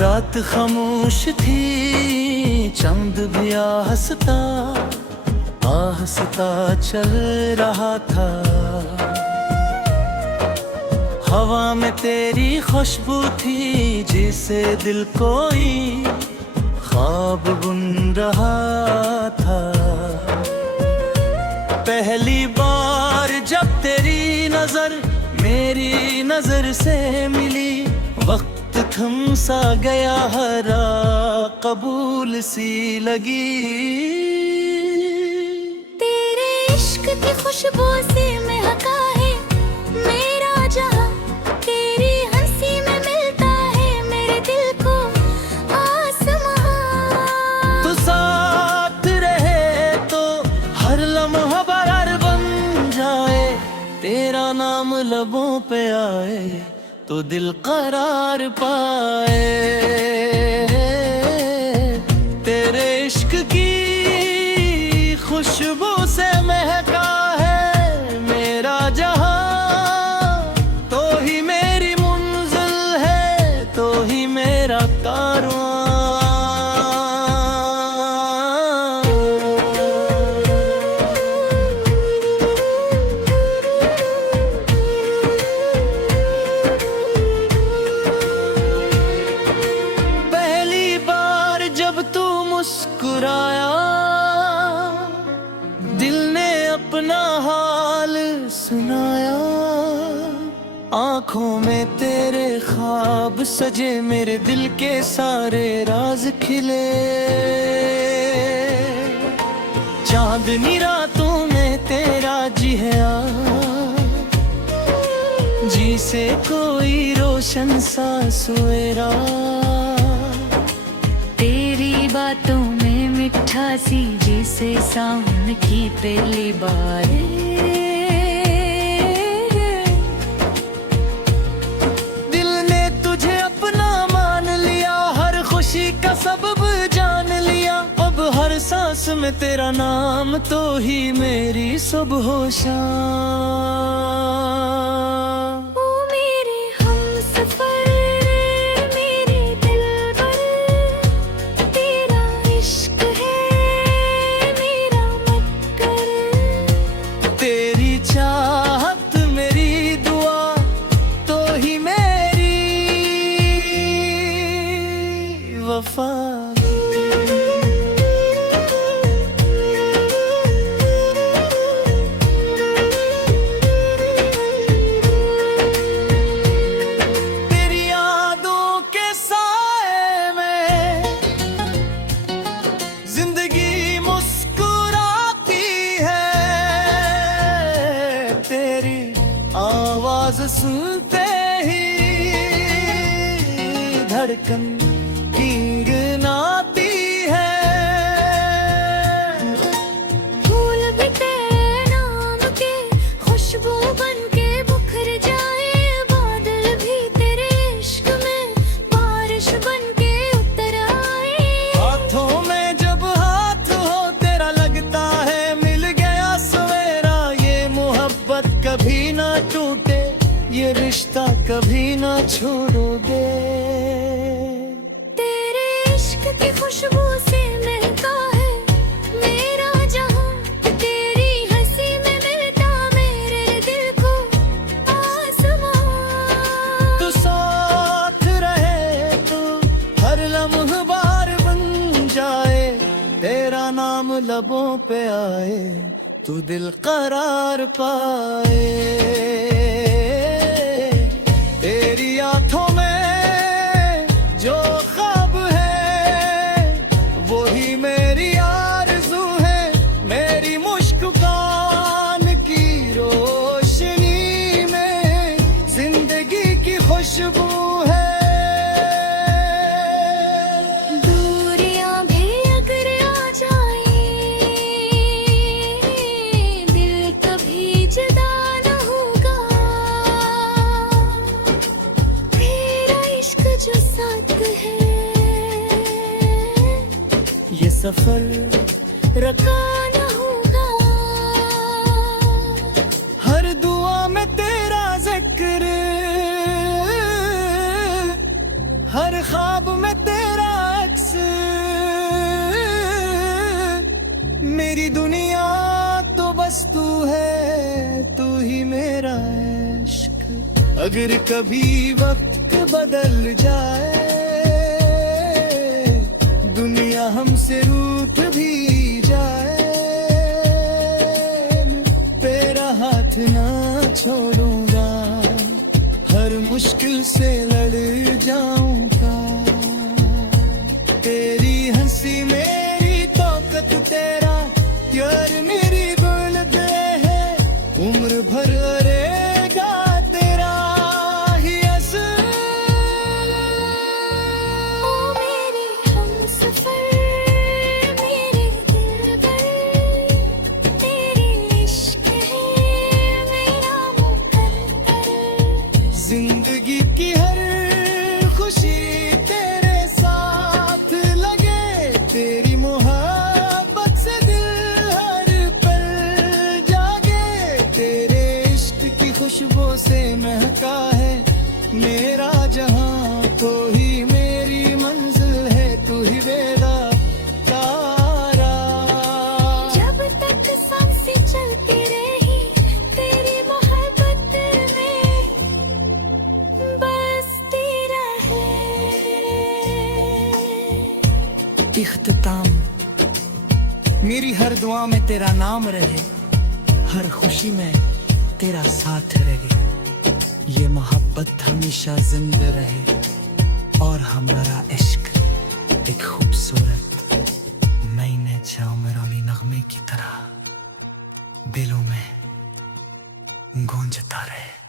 रात खामोश थी, चंद भी आहस्ता आहस्ता चल रहा था। हवा में तेरी खुशबू थी, जिसे दिल कोई ख्वाब बुन रहा था। पहली बार जब तेरी नजर मेरी नजर से मिली, वक्त थम सा गया, हरा कबूल सी लगी। तेरे इश्क की खुशबू से महका है मेरा जहां, तेरी हंसी में मिलता है मेरे दिल को आसमां। तू साथ रहे तो हर लम्हा बहार बन जाए, तेरा नाम लबों पे आए तो दिल करार पाए। तेरे इश्क की खुशबू से महका है मेरा जहां, तो ही मेरी मंजिल है, तो ही मेरा कारवां। मुस्कुराया, दिल ने अपना हाल सुनाया। आंखों में तेरे ख्वाब सजे, मेरे दिल के सारे राज खिले। चांदनी रातों में तेरा जिया, जी से कोई रोशन सा सवेरा। बातों में मिठासी, जैसे सावन की पहली बार। दिल ने तुझे अपना मान लिया, हर खुशी का सबब जान लिया। अब हर सांस में तेरा नाम, तो ही मेरी सुबह शाम। चाहत मेरी दुआ, तो ही मेरी वफा। तेरी यादों के साए में जिंदगी मुस्कुराती है। तेरी आवाज सुनते ही धड़कन गिनगिनाती है। फूल भी तेरे नाम के खुशबू बन के बिखर जाए, बादल भी तेरे इश्क में बारिश बन के उतर आए। हाथों में जब हाथ हो तेरा, लगता है मिल गया सवेरा। ये मोहब्बत कभी ना टूटे, ये रिश्ता कभी ना छोड़ोगे। तेरे इश्क की खुशबू से महका है मेरा जहां, तेरी हंसी में मिलता मेरे दिल को आसमां। तू साथ रहे तो हर लम्हा बार बन जाए, तेरा नाम लबों पे आए तो दिल करार पाए। तेरी आंखों में जो ख्वाब है, वो ही मेरी आरज़ू है। मेरी मुस्कान की रोशनी में जिंदगी की खुशबू है। दूरियां भी अगर आ जाए, दिल कभी जुदा न होगा। तेरा इश्क जो साथ है, ये सफर रखा न होगा। हर दुआ में तेरा जिक्र, हर ख्वाब में मेरी दुनिया तो बस तू है, तू ही मेरा इश्क। अगर कभी वक्त बदल जाए, दुनिया हमसे रूठ भी जाए, तेरा हाथ ना छोड़ूंगा, हर मुश्किल से लड़ जाऊंगा। तेरी हंसी मेरी ताकत, तेरा प्यार मेरी दौलत है, उम्र भर रहेगा तेरा ही असर। ओ मेरे हमसफर, मेरे दिलबर, तेरे इश्क है मेरा मुकद्दर। जिंदगी की हर खुशी तेरे साथ लगे, तेरी मोहब्बत से दिल हर पल जागे। तेरे इश्क की खुशबू से महका है मेरा जहां, तो ही मेरी मंजिल है, तू ही मेरा तारा। जब तक सांसें चलती रही तेरी मोहब्बत में बसती रहे। इख्तिताम, मेरी हर दुआ में तेरा नाम रहे, हर खुशी में तेरा साथ रहे। ये मोहब्बत हमेशा जिंदा रहे, और हमारा इश्क एक खूबसूरत नई जामरानी नगमे की तरह दिलों में गूंजता रहे।